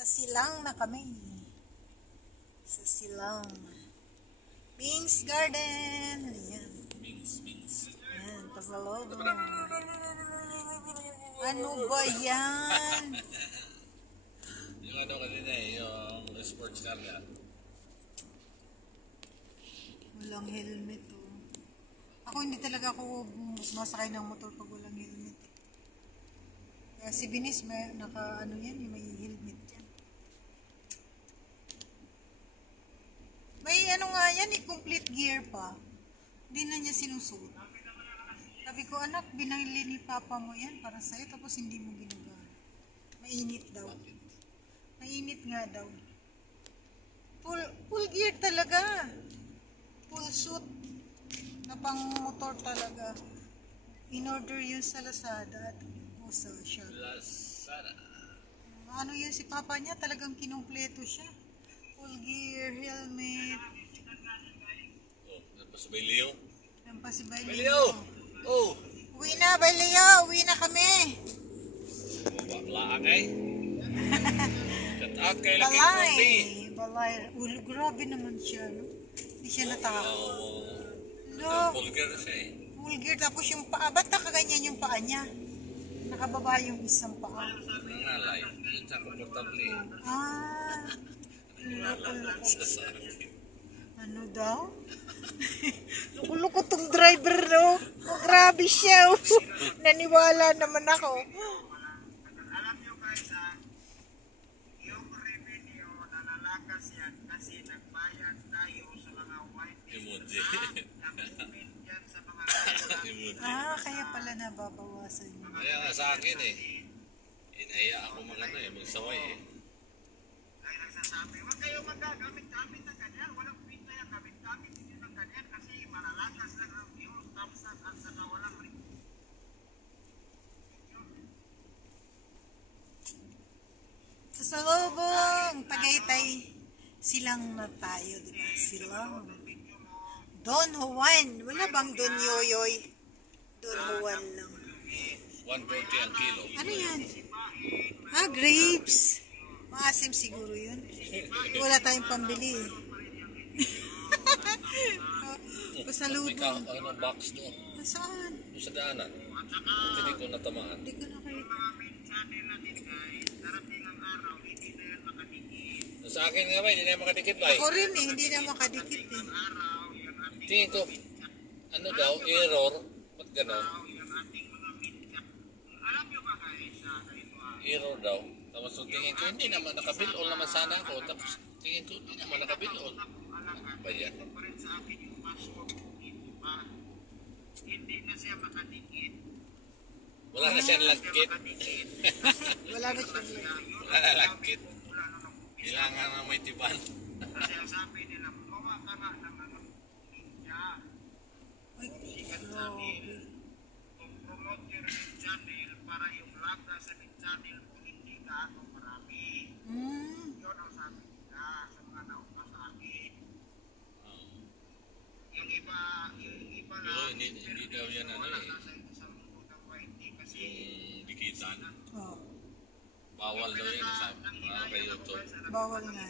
Sa silang na kami. Sa silang. Bing's Garden. Ayan. Bings. Ayan, Tagalog. Ano ba yan? Yung ano kanina yung sports car nga. Walang helmet oh. Ako hindi talaga ako masakay ng motor pag walang helmet. Kaya si Binis may naka ano yan, may helmet yan. May ano nga yan, complete gear pa. Hindi na niya sinusuot. Sabi ko, anak, binili ni papa mo yan para sa'yo tapos hindi mo ginagawa. Mainit daw. Mainit nga daw. Full gear talaga. Full suit na pang motor talaga. In-order yun sa Lazada at sa Shopee. Lazada. Ano yun si papa niya, talagang kinumpleto siya. Full gear, helmet. Oh, napasabay Leo. Nampasibay Leo! Oh! Uwi na, bay Leo! Uwi na kami! Baklaan eh. Cut out kay Lucky Balay! Coffee. Balay. Grabe naman siya, no? Hindi siya natakot. Ang Look, vulgar siya eh. full gear. Tapos yung paa, ba't nakaganyan yung paa niya? Nakababa yung isang paa. Nangalay. Yun sa komportable eh. Ah, loko-loko. Sa akin. Ano daw? Loko-loko tong driver, no? Oh, grabe siya. Oh. Naniwala naman ako. Alam nyo guys yung revenue nalalakas yan kasi nagbayad tayo sa mga white Emoji. nag-comment dyan sa mga Emoji. Ah, kaya pala nababawasan yun. Kaya nga sa akin eh. Inaya ako magsaway eh. ay nagsasabi, huwag kayo magagamit-gamit ng ganyan, walang pinta yung gamit-gamit ninyo ng ganyan kasi malalakas lang ang views, thumbs up at saka walang Sa lubong, Tagaytay, silang na tayo, di ba? Silang. Don Juan. Wala bang Don Yoyoy? Don Juan lang. 140 ang kilo. Ano yan? Ah, grapes. Maasim siguro yun. Wala tayong pambili. Pasalubong. Ikaw, ano box doon? Saan? Doon sa daanan. Hindi ko natamaan. Hindi ko nakita. channel natin guys, darating ang araw, hindi na yan makadikit. Sa akin nga ba, hindi na makadikit ba Ako rin eh, hindi na makadikit eh. Araw, yung ating, Tingin ko, ano daw, error. Ba't gano'n? yung ating mga media. Alam nyo ba guys, ganito Error daw. Tapos so, tingin ko, hindi naman nakabil-all naman sana ako. Tapos tingin ko, hindi naman nakabil-all. Ano ba yan? pa rin sa akin yung password dito pa. Hindi na siya makadikit. Wala na siyang lagkit. Wala na siya. Wala na lagkit. Kailangan na may tiban. Kasi ang sabi nila, gumawa ka nga ng ano, media. Ay, grabe. Kung promote your channel para yung lata sa channel mo hindi gaano marami. Yun ang sabi nila sa mga naupa sa akin. Yung iba Pero lang, hindi daw yan ano wala eh. nasa isang mundo ng YT kasi Yung dikitan. Oh, Bawal daw yan sa mga kay YouTube. bawal nga.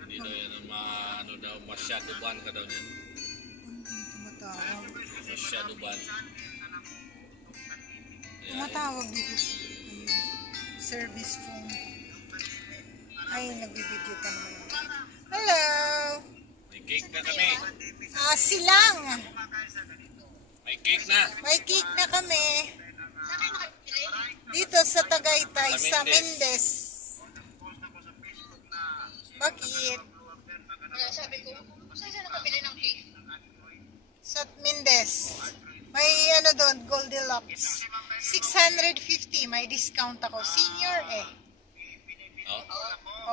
Hindi daw yan ano daw, masyado ban ka daw yan. Tumatawag. Masyado ban. Tumatawag dito sa ayun, service phone. Ay, nagbibideo pa naman. Hello! May cake na kami. Ah, silang! May cake na. May cake na kami. Dito sa Tagaytay, sa Mendes. Bakit? Sabi ko, saan siya nakabili ng cake? Sa Mendes. May ano doon, Goldilocks. 650, may discount ako. Senior eh. Oh.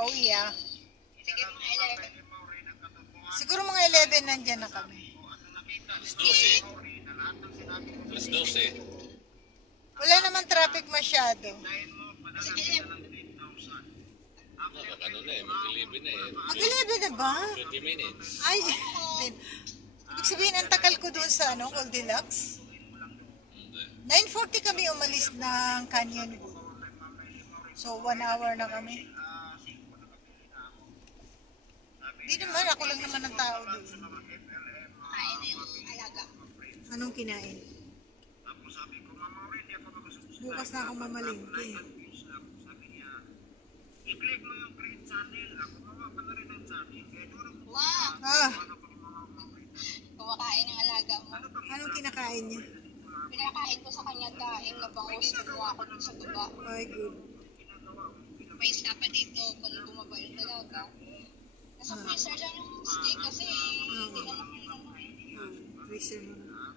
Oh yeah. Sige, mga 11. Siguro mga 11 nandyan na kami. Alas 12. Alas 12. Wala naman traffic masyado. Sige, Ano na eh, mag-11 na eh. Mag-11 na ba? 20 minutes. Ay, din. Ibig sabihin, ang tagal ko doon sa ano, Goldilocks. 9:40 kami umalis ng Canyon Wood. So, 1 hour na kami. Di naman, ako lang naman ang tao doon. Kain na yung alaga. Anong kinain? Bukas na ako mamalingki. I-click mo yung create channel. Gumawa ka na rin ng channel. Wow! Ah, Kumakain ng alaga mo. anong kinakain niya? Pinakain ko sa kanya daing na bangus. Kinuha ko dun sa baba. Ay, good. May isda pa dito kung bumaba yung dalaga. Nasa freezer lang yung steak kasi hindi naman Freezer mo na.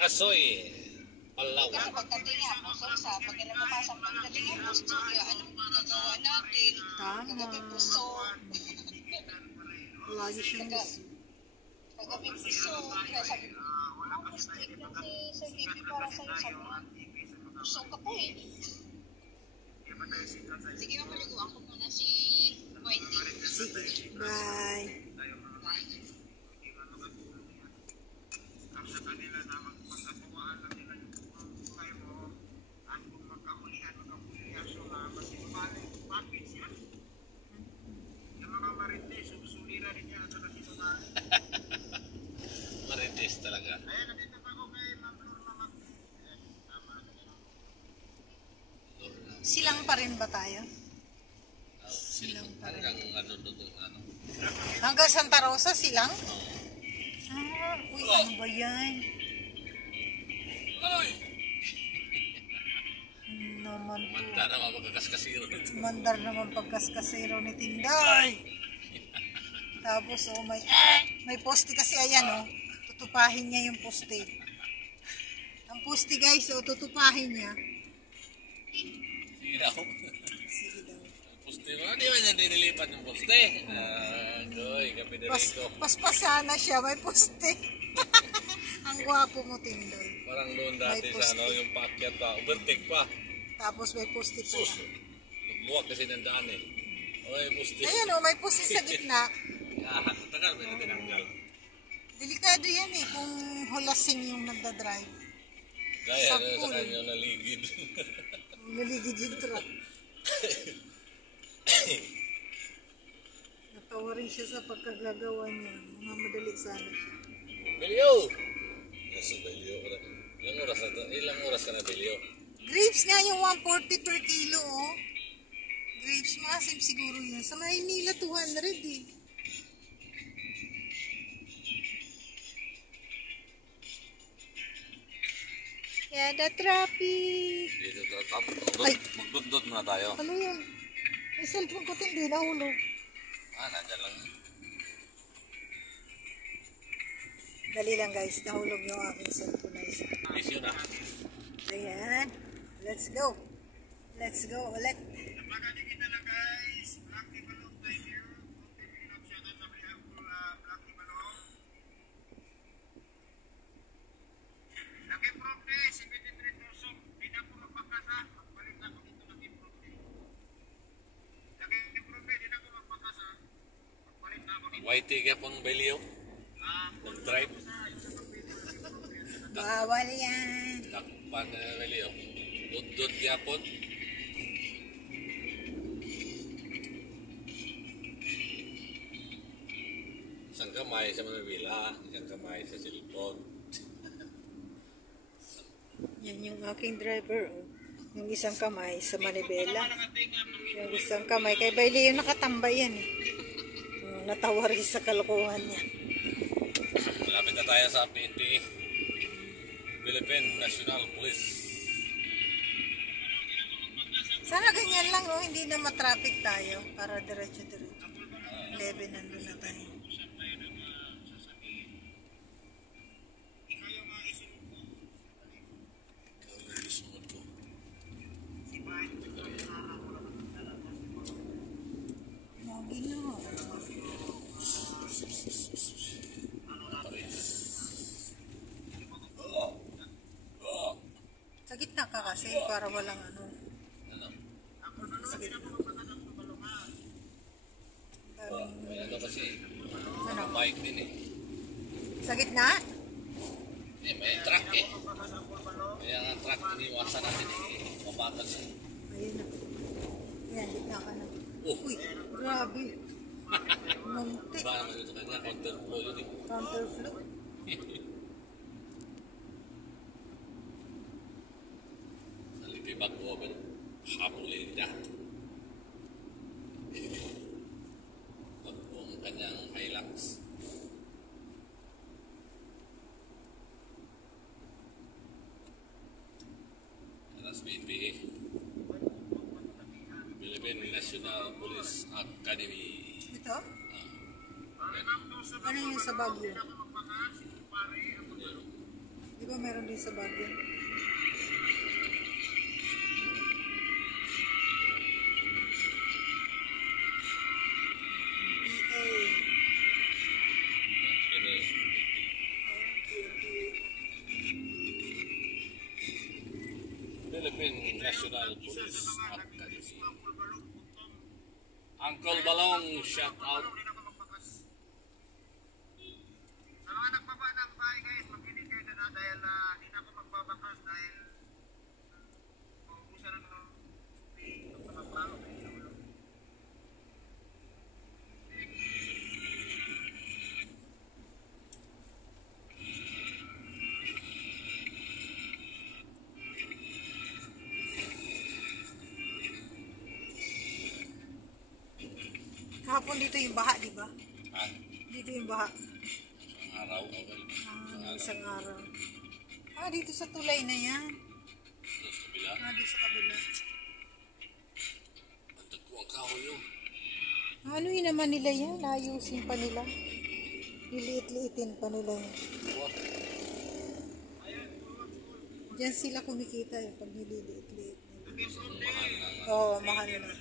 Asoy. Palaw. kasi pagdating niya, pusok sa pag kinabukasan pagdating niya, pusok yun, anong magagawa natin? Tama. Kagabi pusok. Lagi siyang gusto. Kagabi pusok. Kaya sabi ko, steak lang si Sir Bibi para sa'yo. Sabi ko, pusok ka pa eh. Sige, mamaliguan ko muna si Wendy. Sige, bye. Sa kanila na magpagkatuwaan lang nila yung buhay mo at kung magkahulihan so masinumali yung package yan. Yung mga marites, sulira rin yan at saka sinumali. Marites talaga. Ayan, nandito pa ako kay Ma'am Lorna Magdi. Tama. Silang pa rin ba tayo? Silang hanggang ano doon ano. Hanggang Santa Rosa silang? Ah, uy, ano ba yan? Ay! Naman po. Manda na mapagkakaskasiro nito. Mandar naman pagkaskasero ni Tinday. Tapos, oh, may poste kasi, ayan, oh. Tutupahin niya yung poste. Ang poste, guys, oh, tutupahin niya. Sige daw. Sige daw. Poste mo. Di ba niya dinilipat yung poste? Goy, kape na rito. Paspasana siya, may poste. Ang gwapo mo, Tinday. Parang doon dati May sa ano, poste. yung paakyat pa. Overtake pa. Tapos may poste pa. Sus. Nagbuwak kasi ng daan eh. O may poste. Ayan, oh, may poste sa gitna. Ah, tagal may tinanggal. Delikado yan eh, kung hulasing yung nagdadrive. Gaya Sa na sa pool. kanya naligid. Naligid yung truck. Natawa rin siya sa pagkagagawa niya. Mga madali sana siya. Belio! Nasa Belio. Ilang oras ka na Belio? Grapes nga yung 140 per kilo, oh. Grapes, maasim siguro yun. Sa Maynila, 200 eh. Yada traffic. Dito tatap. Ay. Magdot muna tayo. Ano yun? May cellphone ko hindi nahulog. Nandiyan lang. Dali lang guys, nahulog yung aking cellphone na isa. Isyo na. Ayan. Let's go. Let's go ulit. Napagadi kita na guys. Black Tibalong, thank you. Konti shout out sa Briangkul Black Tibalong. Laki prote, 73 tusok. Di na ko magpakasa. Magpalit na ako dito laki prote. Laki prote, di na ko magpakasa. Magpalit na ako dito. White ka pang Belio. Nag-drive. Bawal yan. Takpan na Belio. Dot yapon. Isang kamay sa Manila, isang kamay sa cellphone. Yan yung aking driver. Oh. Yung isang kamay sa manibela. Yung isang kamay. Kay Bailey yung nakatambay yan eh. Natawa rin sa kalokohan niya. Malapit na tayo sa PNP. Philippine National Police. Sana ganyan lang, oh. Hindi na matraffic tayo. Para diretso-diretso. 11 nandun na tayo. Ikaw yung sumunod ko. Lagi na. Sa gitna ka kasi para walang ano. Ano? Sa gitna. May ano kasi. Ano? Bike din eh. Sa gitna? May truck eh. Kaya ang truck iniwasan natin eh. Mabagal siya. Ayun na. Yan, gitna ka na. Oh, Uy, grabe. Munti. ba naman yun sa kanya, counterflow yun eh. Counterflow. Sa lipi bago ako, habulin niya. Bago ang kanyang Hilux. Alas BNPA. Philippine National Police Academy. Ito? Ano yung sa Baguio? Di ba meron din sa Baguio? PA. Kini, Philippine National Police Academy. Uncle Balong, shout out. Sa mga nagbaba ng bahay guys, makinig kayo na dahil hindi na ako magbabakas dahil maubusan na ng magbabago ng inulo. Kahapon dito yung baha, di ba? Ha? Dito yung baha. Isang araw, okay. Isang araw. Dito sa tulay na yan. Doon sa kabila. Dito sa kabila. Ang tagko ang kahoy yun. Ano yun naman nila yan? Ayusin pa nila. Liliit-liitin pa nila yan. What? Diyan sila kumikita eh, pag nililiit-liit nila. Ang mahal ng Oo, mahal na.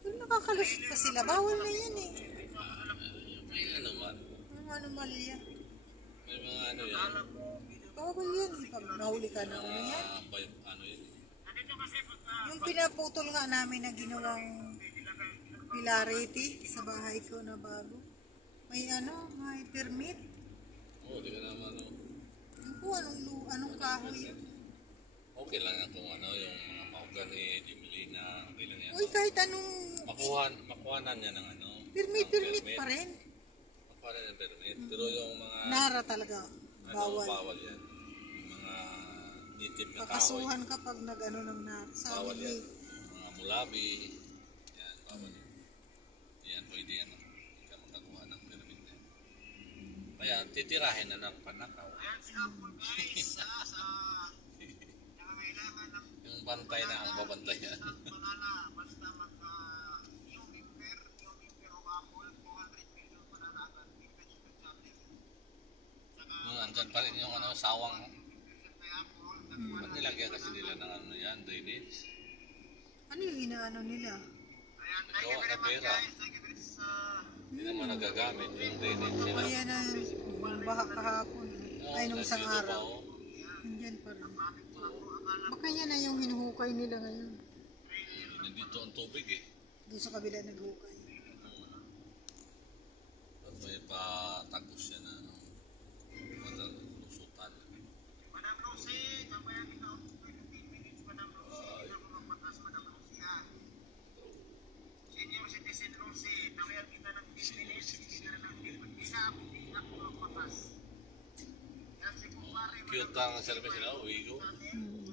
Pero nakakalusot pa sila. Bawal na yan eh. may ano man. Ang anomalya. May mga ano yan. Bawal yan eh. Pag nahuli ka na ano yan. Ano yun. Yung pinaputol nga namin na ginawang pilarity sa bahay ko na bago. May ano, may permit. Oo, di ka naman ano. Yung po, anong kahoy yun? Okay lang yan kung ano, yung mga mahogany, Melina, okay lang yan. Uy, kahit anong Makuhanan niya ng ano. permit ng pa rin. Makuhanan ng permit. Pero yung mga, Nara talaga. bawal Bawal. yan. Yung mga native na kahoy. Kakasuhan kapag nag-ano ng nara. Sabi Bawal niya, yan. Mga mulabi. Yan, bawal yan. Yan, pwede yan. Hindi ka makakuha ng permit yan. Kaya, titirahin na ng panakaw. Ayan si Apple guys, sa nangangailangan ng Yung bantay na ang babantayan. banana, basta new member of Apple, 200 million banana agad, defense to channel. Saka, Yung andyan pa rin yung ano, sawang. kay Apple, Ba't nilagyan kasi nila ng ano yan, drainage? ano yung inaano nila? ayan, thank you very much guys, thank you very much. Hindi naman nagagamit yung drainage nila. Kaya na baha kahapon. Ay, nung isang nandito pa, araw. oh. Nandyan pa rin. Baka yan na yung hinuhukay nila ngayon. Nandito ang tubig eh. Doon sa kabila naghukay. At may patagos yan na ano, lusutan. Madam Rosie, kabayan kita ako 15 minutes, Madam Rosie, hindi ako magbatas, Madam Rosie ha. Senior citizen Rosie, kabayan kita ng 10 minutes, hindi na ako magbatas. Yan si Kumpare, Cute ang service nila, Wigo.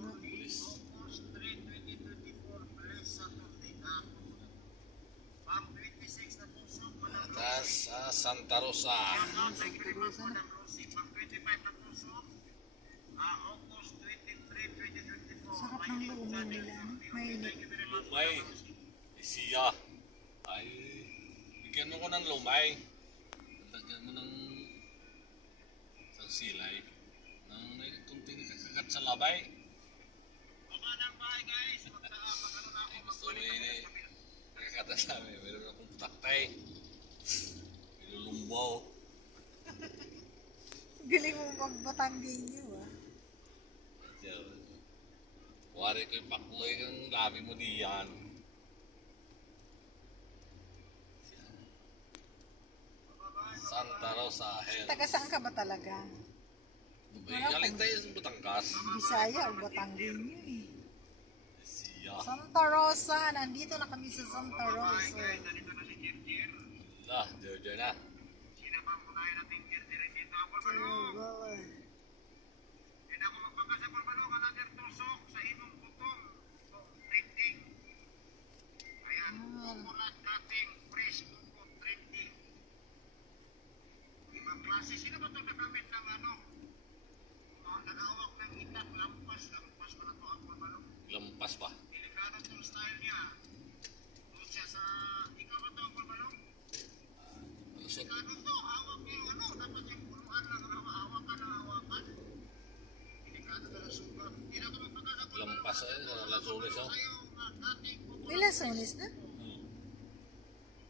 August 3, 2024, Bless Saturday na ako. Pang 26 na puso, Madam Rosie. Atas sa Santa Rosa. Thank you very much, Madam Rosie. Pang 25 na puso, August 23, 2024. Sarap ng lumin nila. No? Mainit. Lumay. Isiya. Ay, bigyan mo ko ng lumay. Lagyan mo ng isang silay. Nang kunting kakagat sa labay. Baba ng bahay guys, mag-ano na ako, Ay, gusto mo magbalik yun ako eh. sa kabila. Nakakata sa amin. Meron akong taktay. Nilulumbaw. Galing mo magbatangginyo ah. Wari ko yung pakloy ng labi mo diyan. Santa Rosa, Hell. Taga saan ka ba talaga? Galing tayo sa Batangas. Bisaya o Batangginyo eh. Siya. Santa Rosa. Nandito na kami sa Santa Rosa. Guys, nandito na si Jirjir. Lah, Jojo na. Sino ba ang unahin nating Jirjir dito? Ako balong. Hindi na ako magpagkasa por balong. Another tusok sa imong butong. So, trending. Ayan, coconut cutting, fresh buko, trending. Ibang klase. Sino ba itong nagamit ng ano? Nag-awak ng itak, lampas pa na to ang por balong. Lampas pa. Delikado itong style niya. Doon siya sa, ikaw ba ito ang por balong? Lusot. Delikado to, hawak niya yung ano, dapat yung puluan lang, hawakan ng hawakan. Delikado na ng sugat. Hindi na ako magpagkasa por balong. Lampas lasunis oh. Ilan sonis na?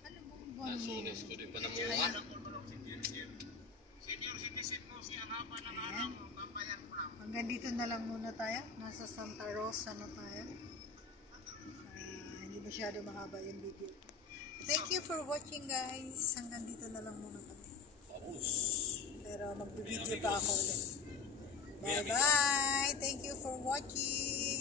Ano bang buwan mo? Lasunis ko di pa namunga. Senior citizen mo siya, haba ng araw mo, babayan mo lang. Hanggang dito na lang muna tayo. Nasa Santa Rosa na tayo. Hindi masyado mahaba yung video. Thank you for watching guys. Hanggang dito na lang muna kami. Tapos. Pero mag-video pa ako ulit. Bye bye. Thank you for watching.